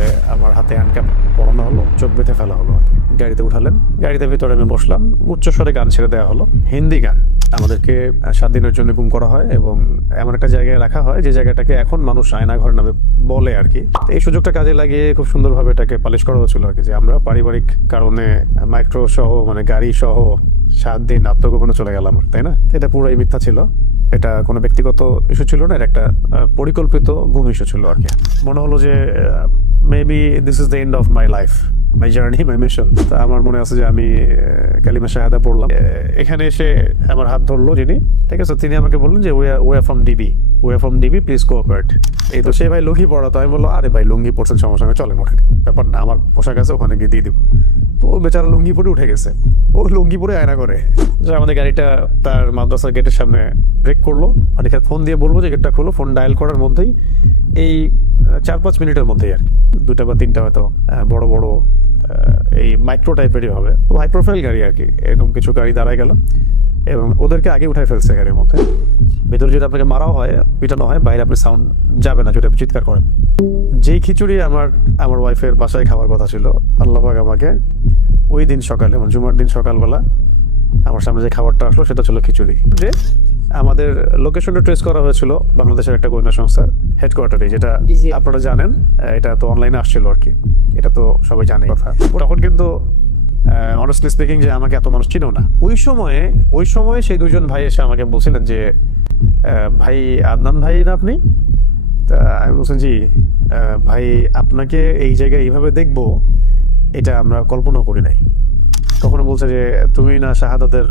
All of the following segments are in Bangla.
পরে আমার হাতে হ্যান্ডক্যাপ পরানো হলো, চোখ বেঁধে ফেলা হলো। গাড়িতে উঠালেন, গাড়িতে ভিতরে আমি বসলাম, উচ্চস্বরে গান ছেড়ে দেওয়া হলো, হিন্দি গান। আমাদেরকে 7 দিনের জন্য গুম করা হয় এবং এমন একটা জায়গায় রাখা হয় যে জায়গাটাকে এখন মানুষ আয়নাঘর নামে বলে আর কি। এই সুযোগটা কাজে লাগিয়ে খুব সুন্দরভাবে এটাকে পালিশ করা হচ্ছিল আর কি, যে আমরা পারিবারিক কারণে মাইক্রো সহ মানে গাড়ি সহ 7 দিন আত্মগোপনে চলে গেলাম, তাই না? এটা পুরোই মিথ্যা ছিল। এটা কোনো ব্যক্তিগত ইস্যু ছিল না, এটা একটা পরিকল্পিত গুম ইস্যু ছিল আর কি। মনে হলো যে maybe this is the end of my life, my journey, my mission. তা আমার মনে আছে যে আমি কালিমা শাহাদা পড়লাম। এখানে এসে আমার হাত ধরলো যিনি, ঠিক আছে, তিনি আমাকে বললেন যে we are from DB, please cooperate. এই তো সে ভাই লুঙ্গি পড়া, তো আমি বললাম আরে ভাই লুঙ্গি পড়ছেন, সমস্যা নেই, চলেন ওঠেন, ব্যাপার না, আমার পোশাক আছে, ওখানে গিয়ে দিয়ে দিব। তো ও বেচারা লুঙ্গি পরে উঠে গেছে, ও লুঙ্গি পরে আয়না করে। যে আমাদের গাড়িটা তার মাদ্রাসার গেটের সামনে ব্রেক করলো, আর এখানে ফোন দিয়ে বলবো যে গেটটা খোলো। ফোন ডায়াল করার মধ্যেই এই 4-5 মিনিটের মধ্যেই আর কি 2টা বা 3টা হয়তো বড় বড় এই মাইক্রো টাইপেরই হবে, হাই প্রোফাইল গাড়ি আর কি, এরকম কিছু গাড়ি দাঁড়ায় গেল এবং ওদেরকে আগে উঠাই ফেলছে গাড়ির মধ্যে। ভেতরে যদি আপনাকে মারাও হয়, পিটানো হয়, বাইরে আপনি সাউন্ড যাবে না যদি আপনি চিৎকার করেন। যেই খিচুড়ি আমার ওয়াইফের বাসায় খাওয়ার কথা ছিল, আল্লাহ পাক আমাকে ওই দিন সকালে মানে জুমার দিন সকালবেলা আমার সামনে যে খাবারটা আসলো সেটা ছিল খিচুড়ি। যে আমাদের লোকেশনটা ট্রেস করা হয়েছিল বাংলাদেশের একটা গোয়েন্দা সংস্থার হেডকোয়ার্টারে, যেটা আপনারা জানেন, এটা তো অনলাইনে আসছিল আর কি, এটা তো সবাই জানে কথা। তখন কিন্তু অনেস্টলি স্পিকিং যে আমাকে এত মানুষ চিনেও না। ওই সময়ে সেই 2জন ভাই এসে আমাকে বলছিলেন যে ভাই আদনান ভাই না আপনি? তা আমি বলছেন জি ভাই, আপনাকে এই জায়গায় এইভাবে দেখবো এটা আমরা কল্পনা করি নাই। কখনো বলছে যে তুমি না শাহাদাতের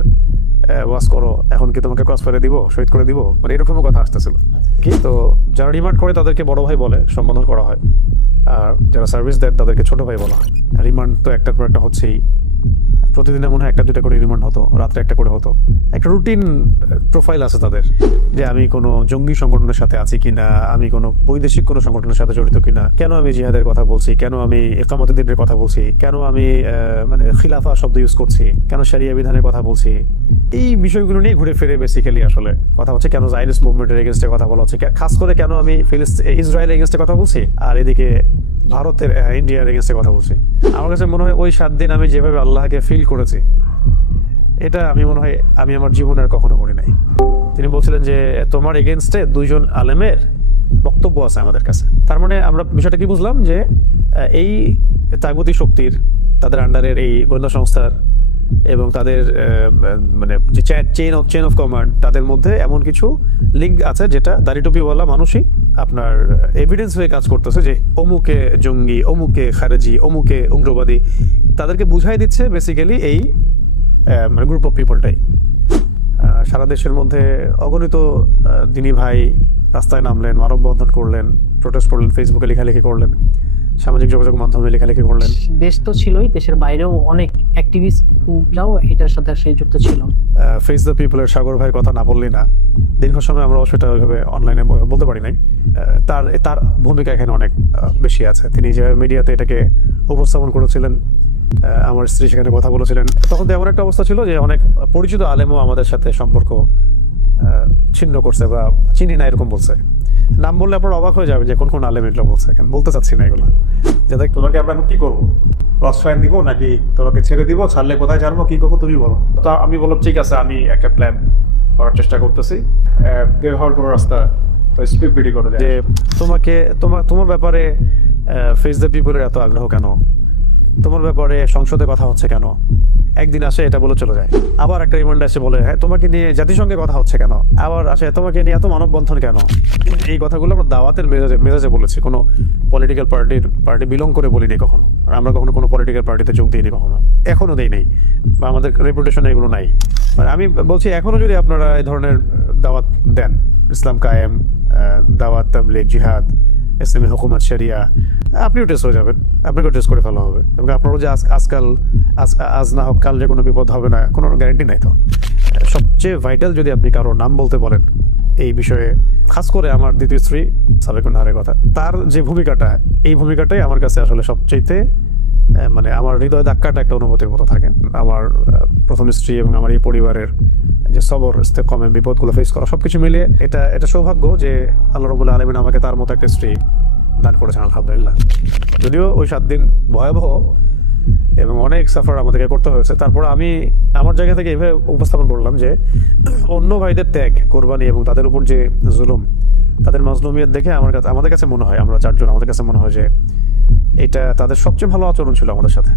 ওয়াজ করো, এখন কি তোমাকে ক্রস ফায়ারে দিব, শহীদ করে দিব, মানে এরকমও কথা আসতেছিল কি। তো যারা রিমান্ড করে তাদেরকে বড় ভাই বলে সম্বোধন করা হয়, আর যারা সার্ভিস দেয় তাদেরকে ছোট ভাই বলা হয়। রিমান্ড তো একটার পর একটা হচ্ছেই, প্রতিদিন মনে হয় 1-2টা করে রিমান্ড হতো, রাত্রে 1টা করে হতো। একটা রুটিন প্রোফাইল আছে তাদের, যে আমি কোনো জঙ্গি সংগঠনের সাথে আছি কিনা, আমি কোনো বৈদেশিক কোনো সংগঠনের সাথে জড়িত কিনা, কেন আমি জিহাদের কথা বলছি, কেন আমি ইকামতের দিনের কথা বলছি, কেন আমি মানে খিলাফা শব্দ ইউজ করছি, কেন শরিয়া বিধানের কথা বলছি, এই বিষয়গুলো নিয়ে ঘুরে ফিরে বেসিক্যালি আসলে কথা হচ্ছে। কেন জায়নিস্ট মুভমেন্টের এগেনস্টে কথা বলা হচ্ছে, খাস করে কেন আমি ইসরায়েলের এগেনস্টে কথা বলছি, আর এদিকে ভারতের ইন্ডিয়ার এগেনস্টে কথা বলছি। আমার কাছে মনে হয় ওই 7 দিন আমি যেভাবে আল্লাহকে ফিল করেছি, এটা আমি মনে হয় আমি আমার জীবনে আর কখনো করি নাই। তিনি বলছিলেন যে তোমার এগেনস্টে 2জন আলেমের বক্তব্য আছে আমাদের কাছে। তার মানে আমরা বিষয়টা কি বুঝলাম, যে এই তাগুতি শক্তির, তাদের আন্ডারের এই গোয়েন্দা সংস্থার এবং তাদের মানে যে চেইন অফ কমান্ড, তাদের মধ্যে এমন কিছু লিঙ্ক আছে যেটা দাড়ি টুপিওয়ালা মানুষই আপনার এভিডেন্স হয়ে কাজ করতেছে, যে অমুকে জঙ্গি, অমুকে খারেজি, অমুকে উগ্রবাদী, তাদেরকে বুঝাই দিচ্ছে বেসিক্যালি এই মানে গ্রুপ অফ পিপলটাই। সারা দেশের মধ্যে অগণিত দিনী ভাই রাস্তায় নামলেন, মানববন্ধন করলেন, প্রোটেস্ট করলেন, ফেসবুকে লেখালেখি করলেন, সামাজিক যোগাযোগ মাধ্যমে লেখালেখি করলেন। দেশ তো ছিলই, দেশের বাইরেও অনেক অ্যাক্টিভিস্টরাও এটার সাথে যুক্ত ছিল। ফেস দ্য পিপলের সাগর ভাইয়ের কথা না বললেই না। দীর্ঘ সময় আমরা সেটা ওইভাবে অনলাইনে বলতে পারি নাই। তার ভূমিকা এখানে অনেক বেশি আছে। তিনি যে মিডিয়াতে এটাকে উপস্থাপন করেছিলেন, আমার স্ত্রী সেখানে কথা বলেছিলেন, তখন তো এমন একটা অবস্থা ছিল যে অনেক পরিচিত আলেমও আমাদের সাথে সম্পর্ক ছিন্ন করছে বা চিনি না এরকম বলছে। নাম বললে আপনার অবাক হয়ে যাবে যে কোন কোন আলেম এগুলো বলছে, কেন বলতে চাচ্ছি না এগুলো। যে দেখ তোমাকে আমরা কি করবো, ক্রস ফায়ার দিব নাকি তোমাকে ছেড়ে দিব, ছাড়লে কোথায় জানবো, কি করবো তুমি বলো। তো আমি বললাম ঠিক আছে, আমি একটা প্ল্যান করার চেষ্টা করতেছি, বের হওয়ার কোনো রাস্তা স্পিড বিডি করে যে তোমার ব্যাপারে ফেস দ্য পিপলের এত আগ্রহ কেন, তোমার ব্যাপারে সংসদে কথা হচ্ছে কেন, একদিন আসে এটা বলে চলে যায়, আবার একটা রিমান্ড আসে বলে হ্যাঁ তোমাকে নিয়ে জাতিসংঘে কথা হচ্ছে কেন, আবার আসে তোমাকে নিয়ে এত মানববন্ধন কেন। এই কথাগুলো আমরা দাওয়াতের মেজাজে বলেছি, কোনো পলিটিক্যাল পার্টি বিলং করে বলিনি কখনো, আর আমরা কখনো কোনো পলিটিক্যাল পার্টিতে যোগ দিইনি কখনো, এখনো দেই নেই, বা আমাদের রেপুটেশনে এগুলো নাই। মানে আমি বলছি এখনো যদি আপনারা এই ধরনের দাওয়াত দেন, ইসলাম কায়েম, দাওয়াত, তাবলীগ, জিহাদ, ইসলামী হুকুমত, শরিয়া, আপনিও টেস্ট হয়ে যাবেন, আপনাকেও টেস্ট করে ফেলা হবে, এবং আপনারও যে আজ না হোক কাল যে কোনো বিপদ হবে না কোনো গ্যারান্টি নাই। তো সবচেয়ে ভাইটাল যদি আপনি কারো নাম বলতে বলেন এই বিষয়ে, খাস করে আমার দ্বিতীয় স্ত্রী সাবেকুন নাহারের কথা, তার যে ভূমিকাটা, এই ভূমিকাটাই আমার কাছে আসলে সবচেয়েতে মানে আমার হৃদয় ধাক্কাটা একটা অনুভূতির মতো থাকে। আমার প্রথম স্ত্রী এবং আমার এই পরিবারের যে সবর, ইস্তেকামে, বিপদগুলো ফেস করা, সবকিছু মিলিয়ে এটা সৌভাগ্য যে আল্লাহ রাব্বুল আলামিন আমাকে তার মতো একটা স্ত্রী দান করেছেন আলহামদুলিল্লাহ। যদিও ওই 7 দিন ভয়াবহ এবং অনেক সাফার আমাদেরকে করতে হয়েছে, তারপর আমি আমার জায়গা থেকে এভাবে উপস্থাপন করলাম যে অন্য ভাইদের ত্যাগ, কোরবানি এবং তাদের উপর যে জুলুম, তাদের মাজলুমিয়ত দেখে আমাদের কাছে মনে হয়, আমরা 4 জন, আমাদের কাছে মনে হয় যে এটা তাদের সবচেয়ে ভালো আচরণ ছিল আমাদের সাথে।